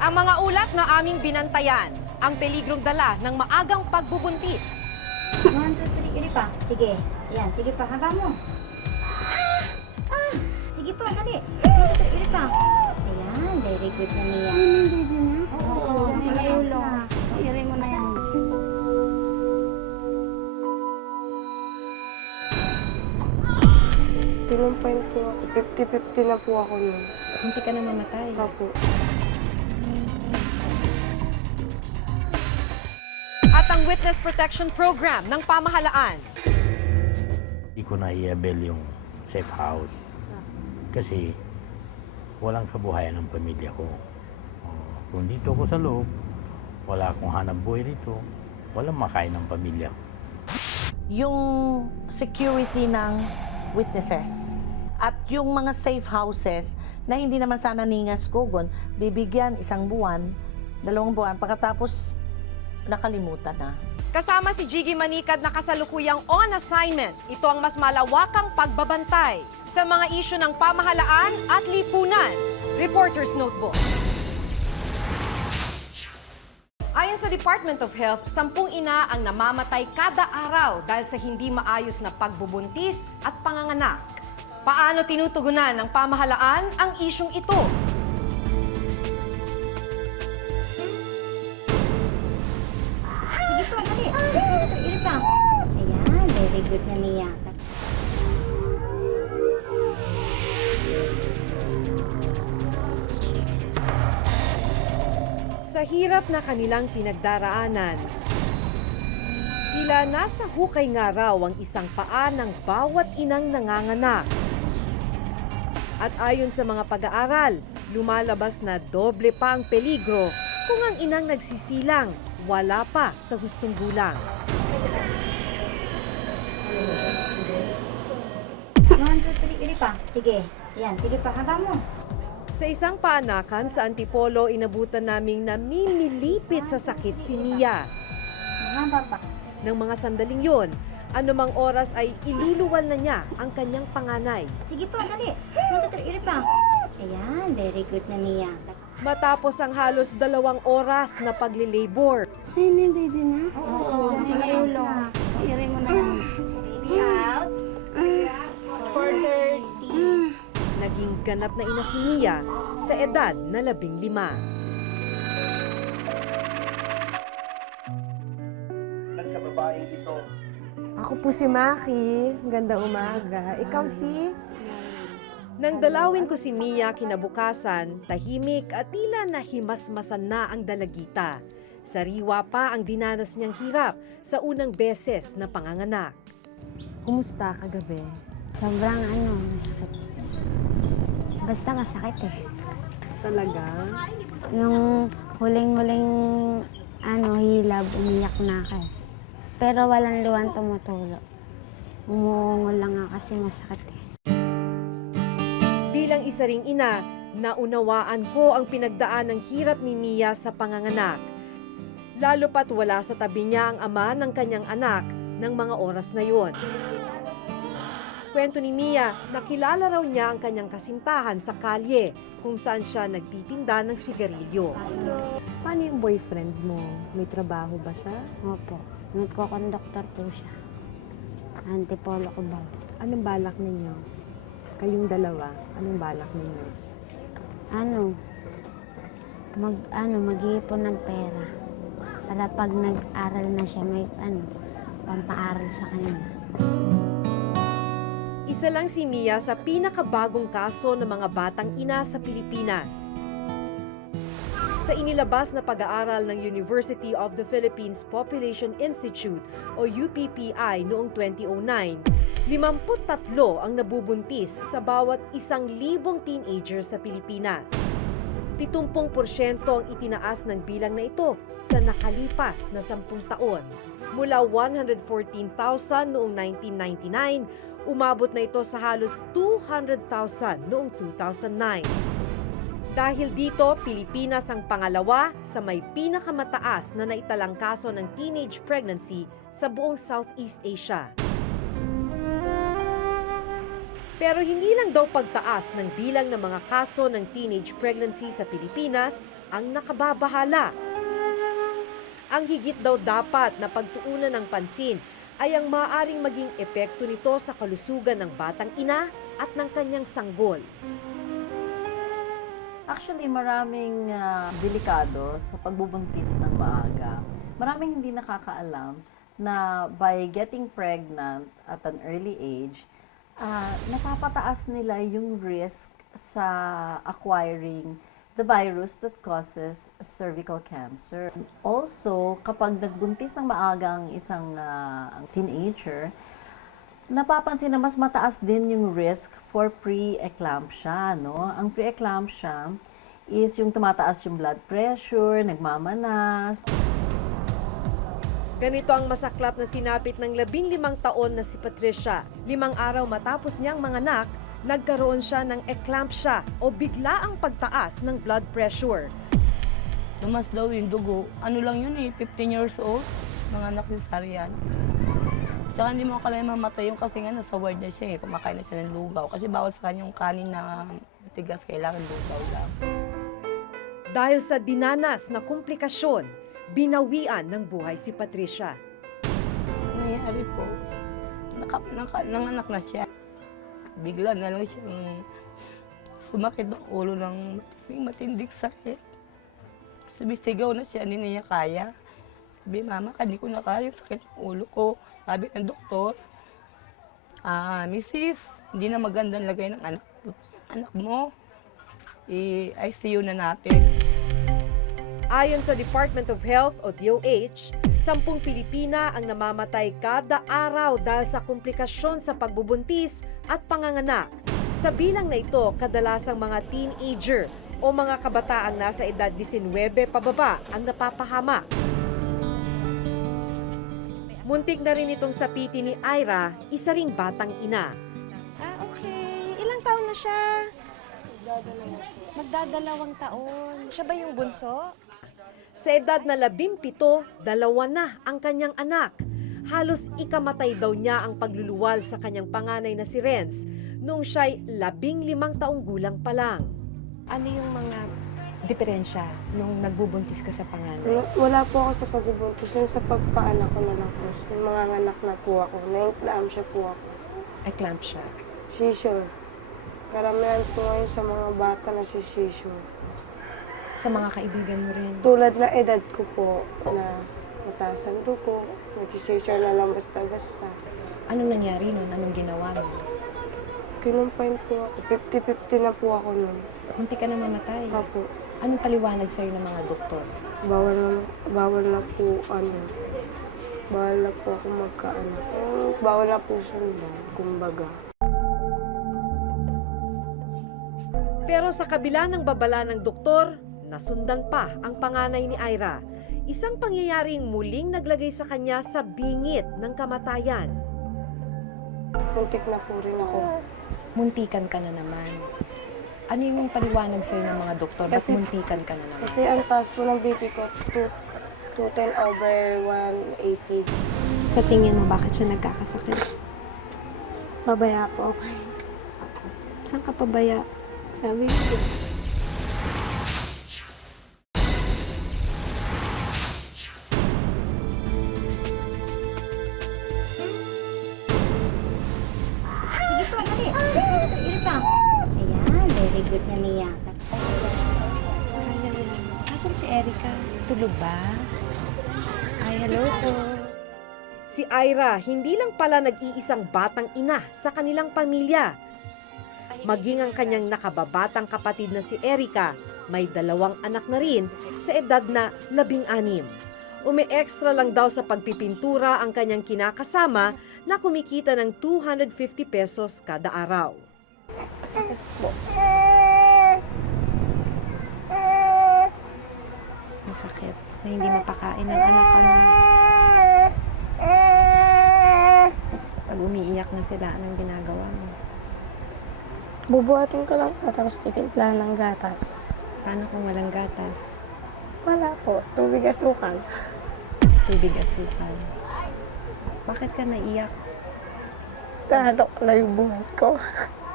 Ang mga ulat na aming binantayan, ang peligrong dala ng maagang pagbubuntis. 1, 2, 3, iri pa. Sige. Yan, sige pa. Haba mo. Sige pa, dali. 1, 2, 3, iri pa. Ayan, very good na niya. Baby na? Oo, sige. Iri mo na yan. Tinumpain po ako. 50-50 na po ako nun. Hindi ka na mamatay. Opo. At ang Witness Protection Program ng pamahalaan. Hindi ko naiabel yung safe house kasi walang kabuhayan ng pamilya ko. Kung dito ako sa loob, wala akong hanap buhay dito, walang makain ng pamilya ko. Yung security ng witnesses at yung mga safe houses na hindi naman sana ningas kogon, bibigyan 1 buwan, 2 buwan, pagkatapos nakalimutan na. Kasama si Jiggy Manikad na kasalukuyang on assignment. Ito ang mas malawakang pagbabantay sa mga isyu ng pamahalaan at lipunan. Reporter's Notebook. Ayon sa Department of Health, 10 ina ang namamatay kada araw dahil sa hindi maayos na pagbubuntis at panganganak. Paano tinutugunan ng pamahalaan ang isyung ito? Sige pa, dali. 1, 2, 3, iri pa. Ayan, very good na niya. Sa hirap na kanilang pinagdaraanan, tila nasa hukay nga raw ang isang paa ng bawat inang nanganganak. At ayon sa mga pag-aaral, lumalabas na doble pa ang peligro kung ang inang nagsisilang, wala pa sa hustong gulang. 1, 2, 3, iri pa. Sige. Yan, sige pa. Haba mo. Sa isang paanakan sa Antipolo, inabutan naming namimilipit sa sakit si Mia. Haba pa. Nang mga sandaling yon, anumang oras ay iluluwal na niya ang kanyang panganay. Sige pa, dali. 1, 2, 3, iri pa. Ayan, very good na niya. Matapos ang halos 2 oras na paglilabor, Ay, baby na? Oo, sige. Iri mo na yan. Baby out. 4:30. naging ganap na ina si Mia sa edad na 15. Sa babaeng ito. Ako po si Maki. Gandang umaga. Ikaw si? Nang dalawin ko si Mia kinabukasan, tahimik at tila nahimasmasan na ang dalagita. Sariwa pa ang dinanas niyang hirap sa unang beses na panganganak. Kumusta kagabi? Sobrang masakit. Basta masakit eh. Talaga? Yung huling-huling hilab, umiyak na ako eh. Pero walang luwan tumutulo. Umuungol lang nga kasi masakit eh. Bilang isa ring ina, naunawaan ko ang pinagdaan ng hirap ni Mia sa panganganak. Lalo pat wala sa tabi niya ang ama ng kanyang anak ng mga oras na yon. Kwento ni Mia, nakilala raw niya ang kanyang kasintahan sa kalye kung saan siya nagtitinda ng sigarilyo. Paano yung boyfriend mo? May trabaho ba siya? Opo, nagkokonduktor po siya. Antipolo ko ba? Anong balak ninyo? Kayong dalawa, anong balak ninyo? Mag-iipon ng pera. Para pag nag-aral na siya, may pampaaral sa kanya. Isa lang si Mia sa pinakabagong kaso ng mga batang ina sa Pilipinas. Sa inilabas na pag-aaral ng University of the Philippines Population Institute o UPPI noong 2009, 53 ang nabubuntis sa bawat 1,000 teenager sa Pilipinas. 70% ang itinaas ng bilang na ito sa nakalipas na 10 taon. Mula 114,000 noong 1999, umabot na ito sa halos 200,000 noong 2009. Dahil dito, Pilipinas ang pangalawa sa may pinakamataas na naitalang kaso ng teenage pregnancy sa buong Southeast Asia. Pero hindi lang daw pagtaas ng bilang ng mga kaso ng teenage pregnancy sa Pilipinas ang nakababahala. Ang higit daw dapat na pagtuunan ng pansin ay ang maaaring maging epekto nito sa kalusugan ng batang ina at ng kanyang sanggol. Actually, maraming delikado sa pagbubuntis ng maaga. Maraming hindi nakakaalam na by getting pregnant at an early age, napapataas nila yung risk sa acquiring the virus that causes cervical cancer. Also, kapag nagbuntis ng maaga ang isang teenager, napapansin na mas mataas din yung risk for pre-eclampsia, no? Ang pre-eclampsia is yung tumataas yung blood pressure, nagmamanas. Ganito ang masaklap na sinapit ng 15 taon na si Patricia. 5 araw matapos niyang manganak, nagkaroon siya ng eclampsia o biglaang pagtaas ng blood pressure. Tumas daw yung dugo. Ano lang yun 15 years old, nanganak si Sarian. Tsaka hindi mo akalain mamatay yung kasi nga nasa ward na siya kumakain na siya ng lugaw. Kasi bawal sa kanya yung kanin na matigas, kailangan lugaw lang. Dahil sa dinanas na komplikasyon, binawian ng buhay si Patricia. Nangyari po, nanganak na siya. Bigla na lang siyang sumakit ng ulo ng matinding sakit. Sumisigaw na siya, hindi na niya kaya. Sabi, mama, hindi ko na kaya yung sakit ng ulo ko. Sabi ng doktor, Mrs., hindi na magandang lagay ng anak mo. I-ICU na natin. Ayon sa Department of Health o DOH, 10 Pilipina ang namamatay kada araw dahil sa komplikasyon sa pagbubuntis at panganganak. Sa bilang na ito, kadalasang mga teenager o mga kabataang nasa edad 19 pababa ang napapahamak. Muntik na rin itong sapiti ni Ira, isa ring batang ina. Okay. Ilang taon na siya? Magdadalawang taon. Siya ba yung bunso? Sa edad na 17, 2 na ang kanyang anak. Halos ikamatay daw niya ang pagluluwal sa kanyang panganay na si Renz noong siya'y 15 taong gulang pa lang. Ano yung mga diferensya nung nagbubuntis ka sa panganay? Wala po ako sa pagbubuntis. Yung sa pagpaanak ko na lang po. Yung mga anak na po ako. Na-eclampsia po ako. Eclampsia. Seizure. Karamihan po ngayon sa mga bata na si seizure. Sa mga kaibigan mo rin. Tulad na edad ko po na mataas ang dugo. Nag-seizure na lang basta-basta. Anong nangyari nun? Anong ginawa mo? Kinumpain po ako. 50-50 na po ako nun. Munti ka na mamatay. Opo. Anong paliwanag sa'yo ng mga doktor? Bawal na po bawal na po ako magkaanak. Bawal na po sundan, kumbaga. Pero sa kabila ng babala ng doktor, nasundan pa ang panganay ni Ira. Isang pangyayaring muling naglagay sa kanya sa bingit ng kamatayan. Muntik na po rin ako. Muntikan ka na naman. Ano yung paliwanag sa'yo ng mga doktor? Ba't Kasi- muntikan ka na naman? Kasi ang taas po ng BP ko, 210 over 180. Sa tingin mo, bakit siya nagkakasakit? Pabaya po. Saan ka pabaya? Sabi ko. Sige po, dali. Iri pa. Ayan, very good na niyakap. Asan si Erica? Tulog ba? Ay, hello po. Si Ira hindi lang pala nag-iisang batang ina sa kanilang pamilya. Maging ang kanyang nakababatang kapatid na si Erica, may 2 anak na rin sa edad na 16. Umi-extra lang daw sa pagpipintura ang kanyang kinakasama na kumikita ng 250 pesos kada araw. Masakit na hindi mapakain ng anak ka mo. Pag umiiyak na sila, anong ginagawa mo? Bubuhatin ko lang po, tapos titimpla ng gatas. Paano kung walang gatas? Wala po, tubig asukal. Tubig asukal. Bakit ka naiyak? Tahalok na yung buhat ko.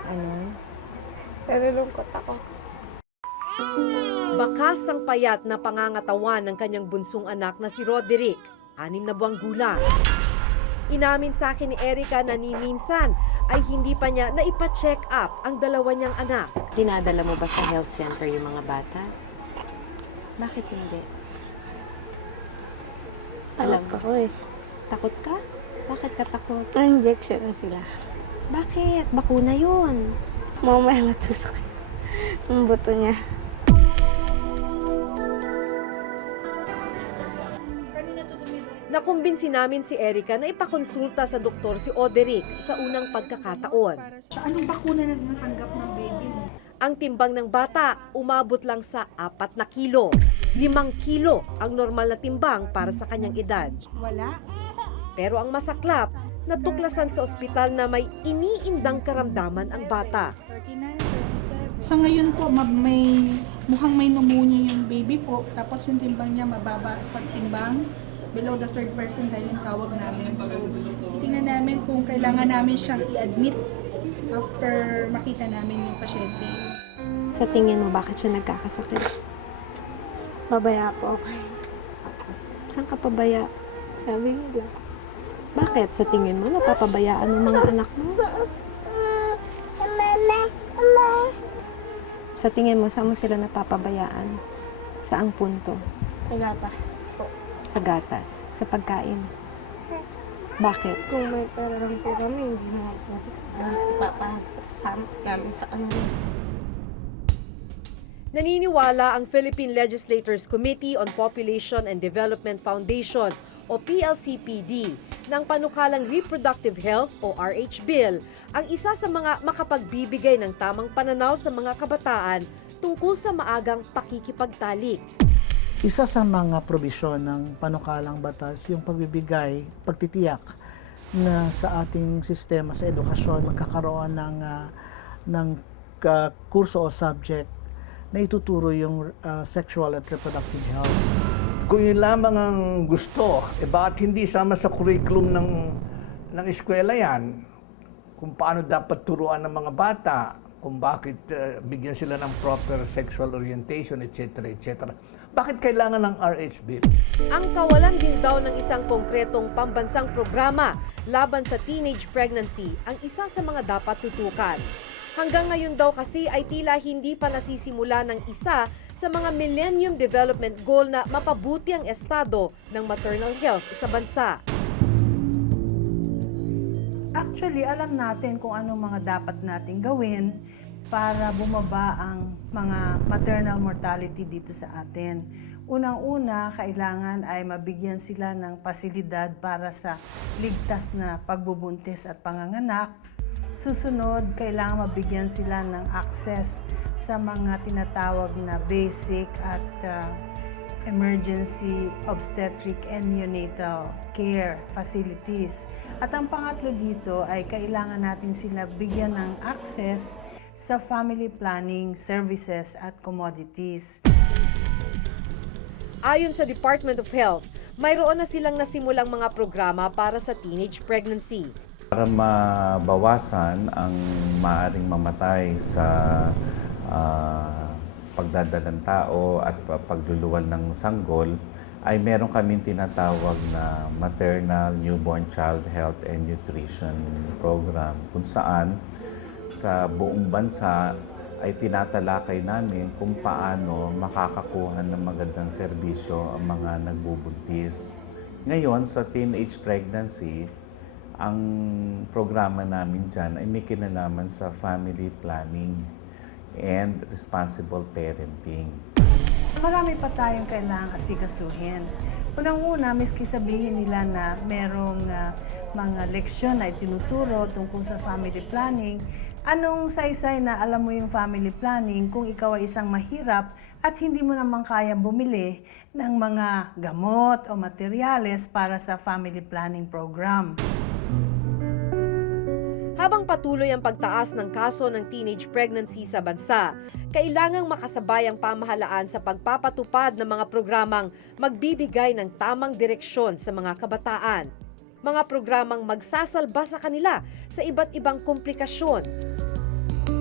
Nalulungkot ako. Bakas ang payat na pangangatawan ng kanyang bunsong anak na si Roderick, 6 na buwang gulang. Inamin sa akin ni Erica na ni minsan ay hindi pa niya naipa-check up ang dalawa niyang anak. Dinadala mo ba sa health center yung mga bata? Bakit hindi? Alam Takot mo. ako eh. Takot ka? Bakit ka takot? Na-injection na sila. Bakit? Bakuna yun. Mamaya matusok ang buto niya. Nakumbinsi namin si Erica na ipakonsulta sa doktor si Oderick sa unang pagkakataon. Anong bakuna na natanggap ng baby mo? Ang timbang ng bata umabot lang sa 4 na kilo. 5 kilo ang normal na timbang para sa kanyang edad. Wala. Pero ang masaklap, natuklasan sa ospital na may iniindang karamdaman ang bata. Sa ngayon po, mukhang may pneumonia yung baby po. Tapos yung timbang niya mababa sa timbang. Below the 3rd percentile yung tawag namin. So, titingnan namin kung kailangan namin siyang i-admit after makita namin yung pasyente. Sa tingin mo, bakit siya nagkakasakit? Babaya po ako. Saan ka pabaya? Sabi nila. Bakit? Sa tingin mo, napapabayaan ng mga anak mo? Sa tingin mo, saan mo sila napapabayaan? Saang punto? Sa gatas po. Sa gatas? Sa pagkain? Bakit? Kung may pera lang po kami, hindi na po. Ipapasama namin sa kanila. Naniniwala ang Philippine Legislators Committee on Population and Development Foundation o PLCPD ng panukalang Reproductive Health o RH Bill ang isa sa mga makapagbibigay ng tamang pananaw sa mga kabataan tungkol sa maagang pakikipagtalik. Isa sa mga probisyon ng panukalang batas yung pagbibigay, pagtitiyak na sa ating sistema sa edukasyon magkakaroon ng kurso o subject na ituturo yung sexual at reproductive health. Kung yun lamang ang gusto, bakit hindi sama sa curriculum ng eskwela yan? Kung paano dapat turuan ng mga bata, kung bakit bigyan sila ng proper sexual orientation, etc. etc. Bakit kailangan ng RH Bill? Ang kawalan din daw ng isang konkretong pambansang programa laban sa teenage pregnancy ang isa sa mga dapat tutukan. Hanggang ngayon daw kasi ay tila hindi pa nasisimula ng isa sa mga Millennium Development Goal na mapabuti ang estado ng maternal health sa bansa. Actually, alam natin kung anong mga dapat nating gawin para bumaba ang mga maternal mortality dito sa atin. Unang-una, kailangan ay mabigyan sila ng pasilidad para sa ligtas na pagbubuntis at panganganak. Susunod, kailangan mabigyan sila ng access sa mga tinatawag na basic at emergency obstetric and neonatal care facilities. At ang pangatlo dito ay kailangan natin sila bigyan ng access sa family planning services at commodities. Ayon sa Department of Health, mayroon na silang nasimulang mga programa para sa teenage pregnancy. Para mabawasan ang maaaring mamatay sa pagdadalang tao at pagluluwal ng sanggol, ay meron kaming tinatawag na Maternal Newborn Child Health and Nutrition Program kung saan sa buong bansa ay tinatalakay namin kung paano makakakuha ng magandang serbisyo ang mga nagbubuntis. Ngayon, sa teenage pregnancy, ang programa namin dyan ay may kinalaman sa family planning and responsible parenting. Marami pa tayong kailangang asikasuhin. Unang-una, miski sabihin nila na merong mga leksyon na itinuturo tungkol sa family planning, anong saysay na alam mo yung family planning kung ikaw ay isang mahirap at hindi mo naman kayang bumili ng mga gamot o materyales para sa family planning program. Habang patuloy ang pagtaas ng kaso ng teenage pregnancy sa bansa, kailangang makasabay ang pamahalaan sa pagpapatupad ng mga programang magbibigay ng tamang direksyon sa mga kabataan. Mga programang magsasalba sa kanila sa iba't ibang komplikasyon.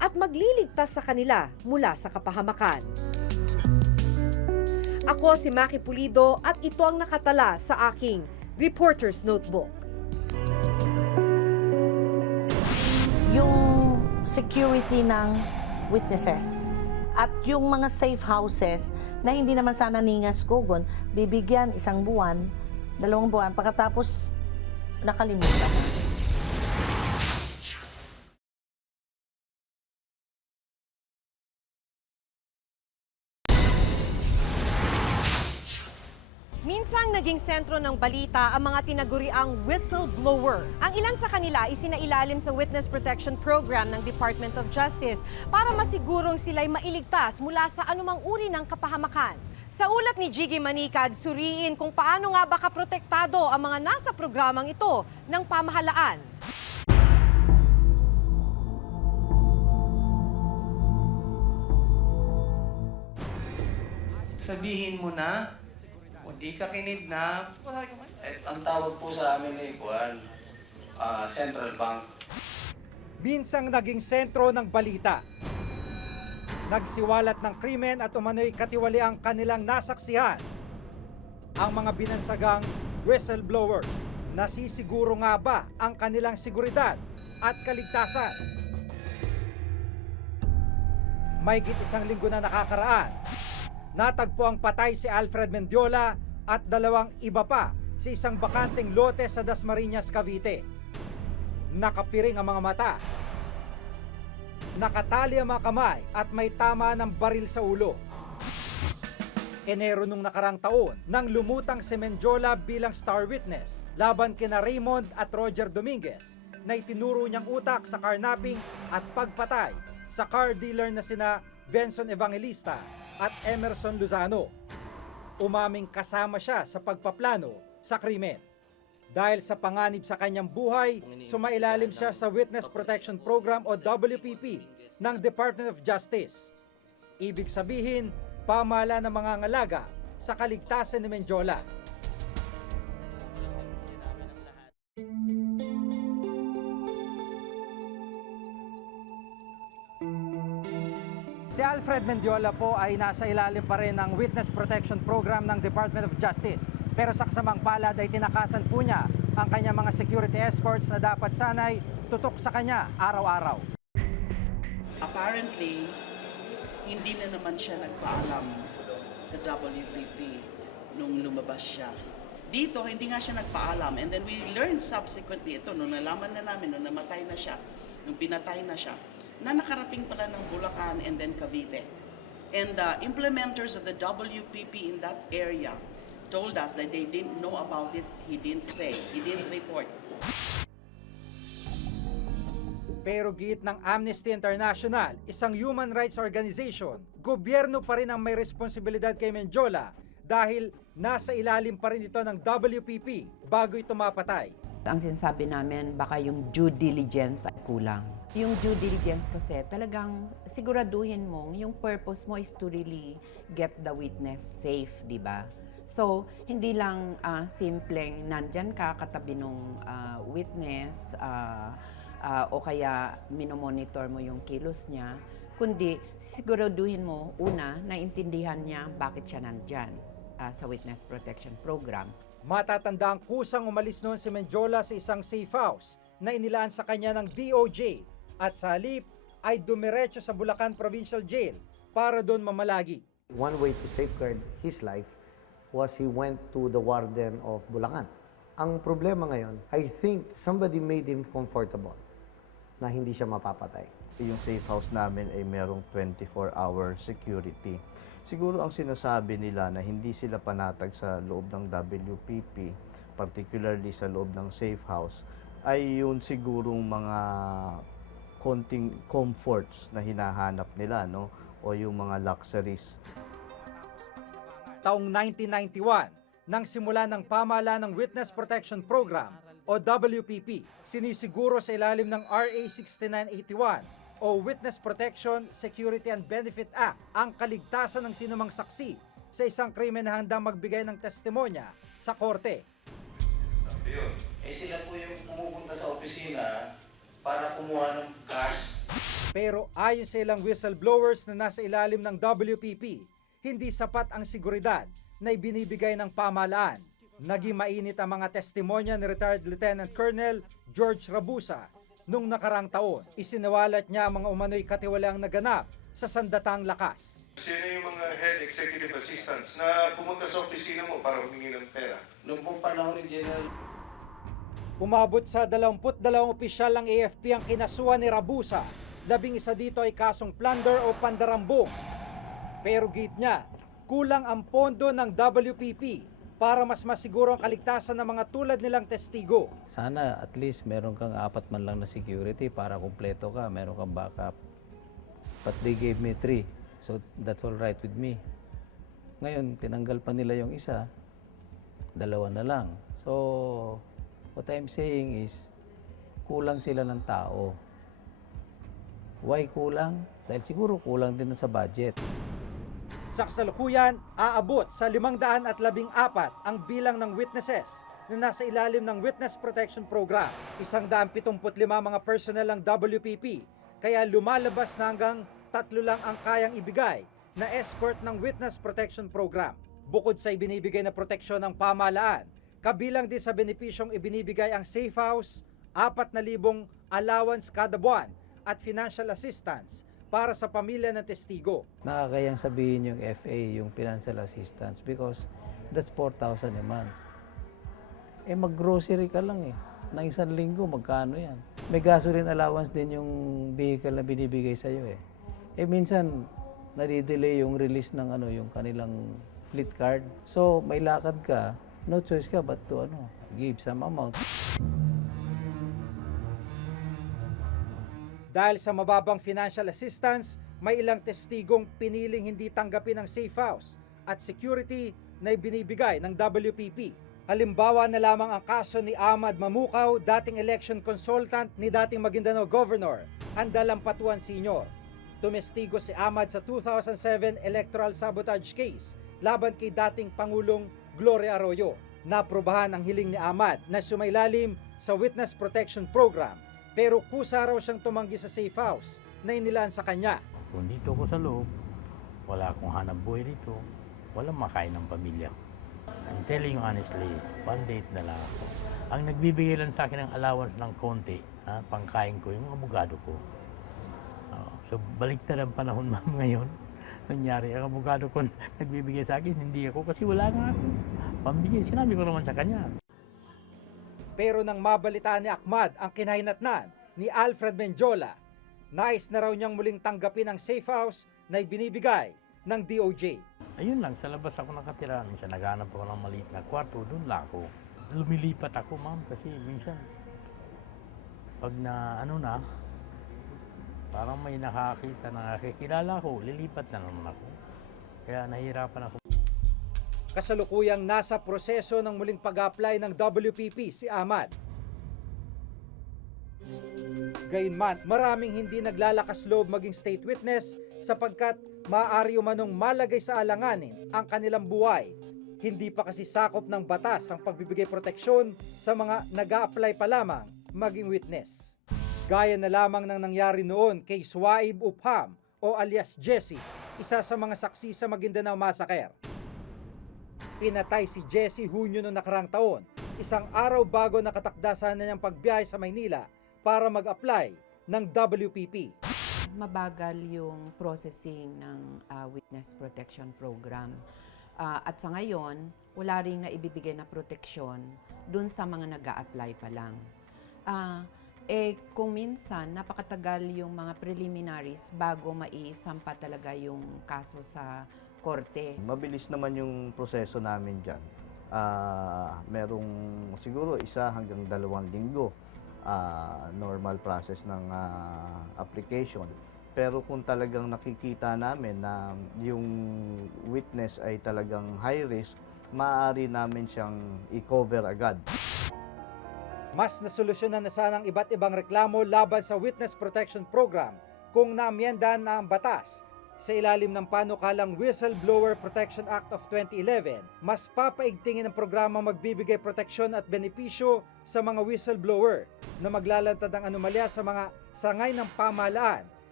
at magliligtas sa kanila mula sa kapahamakan. Ako si Maki Pulido at ito ang nakatala sa aking Reporter's Notebook. Yung security ng witnesses at yung mga safe houses na hindi naman sana ningas kugon, bibigyan 1 buwan, 2 buwan, pagkatapos nakalimutan na. Minsang naging sentro ng balita ang mga tinaguriang whistleblower. Ang ilan sa kanila isinailalim sa Witness Protection Program ng Department of Justice para masigurong sila'y mailigtas mula sa anumang uri ng kapahamakan. Sa ulat ni Jiggy Manicad, suriin kung paano nga ba kaprotektado ang mga nasa programang ito ng pamahalaan. Sabihin mo na, kung di ka kinidnap, ang tawag po sa amin ay Central Bank. Minsang naging sentro ng balita. Nagsiwalat ng krimen at umano'y katiwaliang kanilang nasaksihan. Ang mga binansagang whistleblowers, nasisiguro nga ba ang kanilang seguridad at kaligtasan? Mahigit 1 linggo na nakakaraan, natagpo ang patay si Alfred Mendiola at 2 iba pa sa isang bakanteng lote sa Dasmariñas, Cavite. Nakapiring ang mga mata, nakatali ang mga kamay at may tama ng baril sa ulo. Enero nung nakarang taon, nang lumutang si Mendiola bilang star witness laban kina Raymond at Roger Dominguez na itinuro niyang utak sa carnapping at pagpatay sa car dealer na sina Benson Evangelista at Emerson Lozano. Umaming kasama siya sa pagpaplano sa krimen. Dahil sa panganib sa kanyang buhay, sumailalim siya sa Witness Protection Program o WPP ng Department of Justice. Ibig sabihin, pamala ng mga ngalaga sa kaligtasan ni Mendiola. Si Alfred Mendiola po ay nasa ilalim pa rin ng Witness Protection Program ng Department of Justice. Pero sa kasamang palad ay tinakasan po niya ang kanyang mga security escorts na dapat sanay tutok sa kanya araw-araw. Apparently, hindi na naman siya nagpaalam sa WPP nung lumabas siya. Dito, hindi nga siya nagpaalam. And then we learned subsequently ito, nung nalaman na namin, nung namatay na siya, nung pinatay na siya, na nakarating pala ng Bulacan and then Cavite. And the implementers of the WPP in that area told us that they didn't know about it, he didn't say, he didn't report. Pero giit ng Amnesty International, isang human rights organization, gobyerno pa rin ang may responsibilidad kay Mendiola dahil nasa ilalim pa rin ito ng WPP bago ito mapatay. Ang sinasabi namin, baka yung due diligence ay kulang. Yung due diligence kasi talagang siguraduhin mo, yung purpose mo is to really get the witness safe, di ba? So, hindi lang simpleng nandyan ka katabi nung witness o kaya minomonitor mo yung kilos niya, kundi siguraduhin mo, una, naintindihan niya bakit siya nandyan sa Witness Protection Program. Matatandang kusang umalis noon si Mendiola sa isang safe house na inilaan sa kanya ng DOJ at sa halip ay dumiretso sa Bulacan Provincial Jail para doon mamalagi. One way to safeguard his life was he went to the warden of Bulacan. Ang problema ngayon, I think somebody made him comfortable na hindi siya mapapatay. Yung safe house namin ay merong 24-hour security. Siguro ang sinasabi nila na hindi sila panatag sa loob ng WPP, particularly sa loob ng safe house, ay yun sigurong mga konting comforts na hinahanap nila, no? O yung mga luxuries. Taong 1991, nang simula ng pamahala ng Witness Protection Program o WPP, sinisiguro sa ilalim ng RA 6981 o Witness Protection, Security and Benefit Act ang kaligtasan ng sinumang saksi sa isang krimen na handang magbigay ng testimonya sa korte. Sila po yung pumupunta sa opisina para kumuha ng cash. Pero ayon sa ilang whistleblowers na nasa ilalim ng WPP, hindi sapat ang seguridad na ibinibigay ng pamahalaan. Naging mainit ang mga testimonya ni retired Lieutenant Colonel George Rabusa. Nung nakarang taon, isinawalat niya ang mga umano'y katiwalaang naganap sa Sandatang Lakas. Sino yung mga head executive assistants na pumunta sa opisina mo para humingi ng pera? Noong pong panahon ni General, Umabot sa 22 opisyal ng AFP ang kinasuhan ni Rabusa. 11 dito ay kasong plunder o pandarambong. Pero gate niya, kulang ang pondo ng WPP para mas masiguro ang kaligtasan ng mga tulad nilang testigo. Sana at least meron kang 4 man lang na security para kumpleto ka, meron kang backup. But they gave me 3, so that's all right with me. Ngayon, tinanggal pa nila yung isa, 2 na lang. So, what I'm saying is, kulang sila ng tao. Why kulang? Dahil siguro kulang din sa budget. Sa kasalukuyan, aabot sa 514 ang bilang ng witnesses na nasa ilalim ng Witness Protection Program. 175 mga personnel ng WPP, kaya lumalabas na hanggang 3 lang ang kayang ibigay na escort ng Witness Protection Program. Bukod sa ibinibigay na proteksyon ng pamahalaan, kabilang din sa benepisyong ibinibigay ang safe house, 4,000 allowance kada buwan at financial assistance para sa pamilya ng testigo. Nakakayang sabihin yung FA, yung financial assistance, because that's 4,000 a month. Eh mag-grocery ka lang eh. Nang 1 linggo, magkano yan? May gasoline allowance din yung vehicle na binibigay sa'yo eh. Eh minsan, nadidelay yung release ng yung kanilang fleet card. So may lakad ka, no choice ka but to give some amount. Dahil sa mababang financial assistance, may ilang testigong piniling hindi tanggapin ang safe house at security na ibinibigay ng WPP. Halimbawa na lamang ang kaso ni Ahmad Mamukaw, dating election consultant ni dating Maguindanao Governor, Andal Ampatuan Sr. Tumestigo si Ahmad sa 2007 electoral sabotage case laban kay dating Pangulong Gloria Arroyo. Naprobahan ang hiling ni Ahmad na sumailalim sa Witness Protection Program, pero kusa raw siyang tumanggi sa safe house na inilaan sa kanya. Kung dito ko sa loob, wala akong hanap buhay dito, walang makain ng pamilya ko. I'm telling you honestly, 1 date na lang ako. Ang nagbibigay lang sa akin ng allowance ng konti, pangkain ko, yung abogado ko. So baliktad ang panahon ngayon. Nangyari, ang abogado ko nagbibigay sa akin, hindi ako kasi wala nga akong pambigay. Sinabi ko naman sa kanya. Pero nang mabalitaan ni Ahmad ang kinahinatnan ni Alfred Menjola, nais na raw niyang muling tanggapin ang safe house na ibinibigay ng DOJ. Ayun lang, sa labas ako nakatira. Minsan naghanap ako ng maliit na kwarto, doon lang ako. Lumilipat ako, ma'am, kasi minsan pag parang may nakakita na nakikilala ko, lilipat na naman ako. Kaya nahihirapan ako. Kasalukuyang nasa proseso ng muling pag-apply ng WPP si Ahmad. Gayunman, maraming hindi naglalakas loob maging state witness sapagkat maaari umanong malagay sa alanganin ang kanilang buhay. Hindi pa kasi sakop ng batas ang pagbibigay proteksyon sa mga nag-a-apply pa lamang maging witness. Gaya na lamang ng nangyari noon kay Suaib Upham o alias Jesse, isa sa mga saksi sa Maguindanao Massacre. Pinatay si Jesse Hunyo noong nakarang taon, 1 araw bago nakatakda na niyang pagbiyahe sa Maynila para mag-apply ng WPP. Mabagal yung processing ng Witness Protection Program. At sa ngayon, wala rin na ibibigay na proteksyon dun sa mga nag-a-apply pa lang. Kung minsan, napakatagal yung mga preliminaries bago maisampa talaga yung kaso sa korte. Mabilis naman yung proseso namin dyan. Merong siguro 1 hanggang 2 linggo normal process ng application. Pero kung talagang nakikita namin na yung witness ay talagang high risk, maaari namin siyang i-cover agad. Mas nasolusyonan na sana ang iba't ibang reklamo laban sa Witness Protection Program kung naamyendahan na ang batas. Sa ilalim ng panukalang Whistleblower Protection Act of 2011, mas papaigtingin ang programa magbibigay proteksyon at benepisyo sa mga whistleblower na maglalantad ng anomalya sa mga sangay ng pamahalaan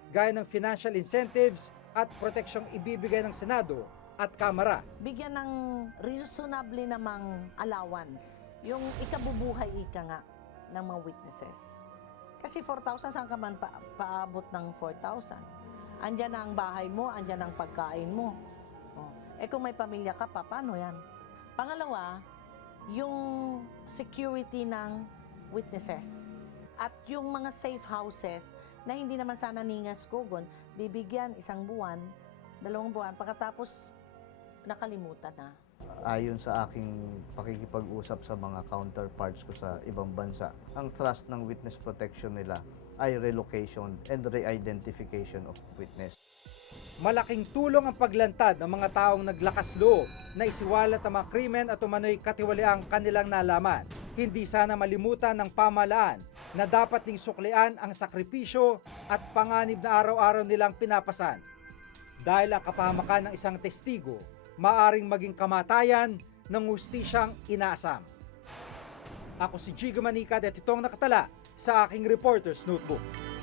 gaya ng financial incentives at proteksyong ibibigay ng Senado at Kamara. Bigyan ng reasonably namang allowance. Yung ikabubuhay ika nga ng mga witnesses. Kasi 4,000, saan ka man paabot ng 4,000? Andyan na ang bahay mo, andyan ang pagkain mo. Oh. Kung may pamilya ka pa, paano yan? Pangalawa, yung security ng witnesses. At yung mga safe houses na hindi naman sana ningas kugon, bibigyan 1 buwan, 2 buwan, pagkatapos nakalimutan na. Ayon sa aking pakikipag-usap sa mga counterparts ko sa ibang bansa, ang thrust ng witness protection nila ay relocation and re-identification of witness. Malaking tulong ang paglantad ng mga taong naglakas loob na isiwalat ang mga krimen at umano'y katiwaliang kanilang nalaman. Hindi sana malimutan ng pamahalaan na dapat ding suklian ang sakripisyo at panganib na araw-araw nilang pinapasan. Dahil ang kapahamakan ng isang testigo, maaring maging kamatayan ng hustisyang inaasam. Ako si Jigo Manicad at itong nakatala sa aking Reporter's Notebook.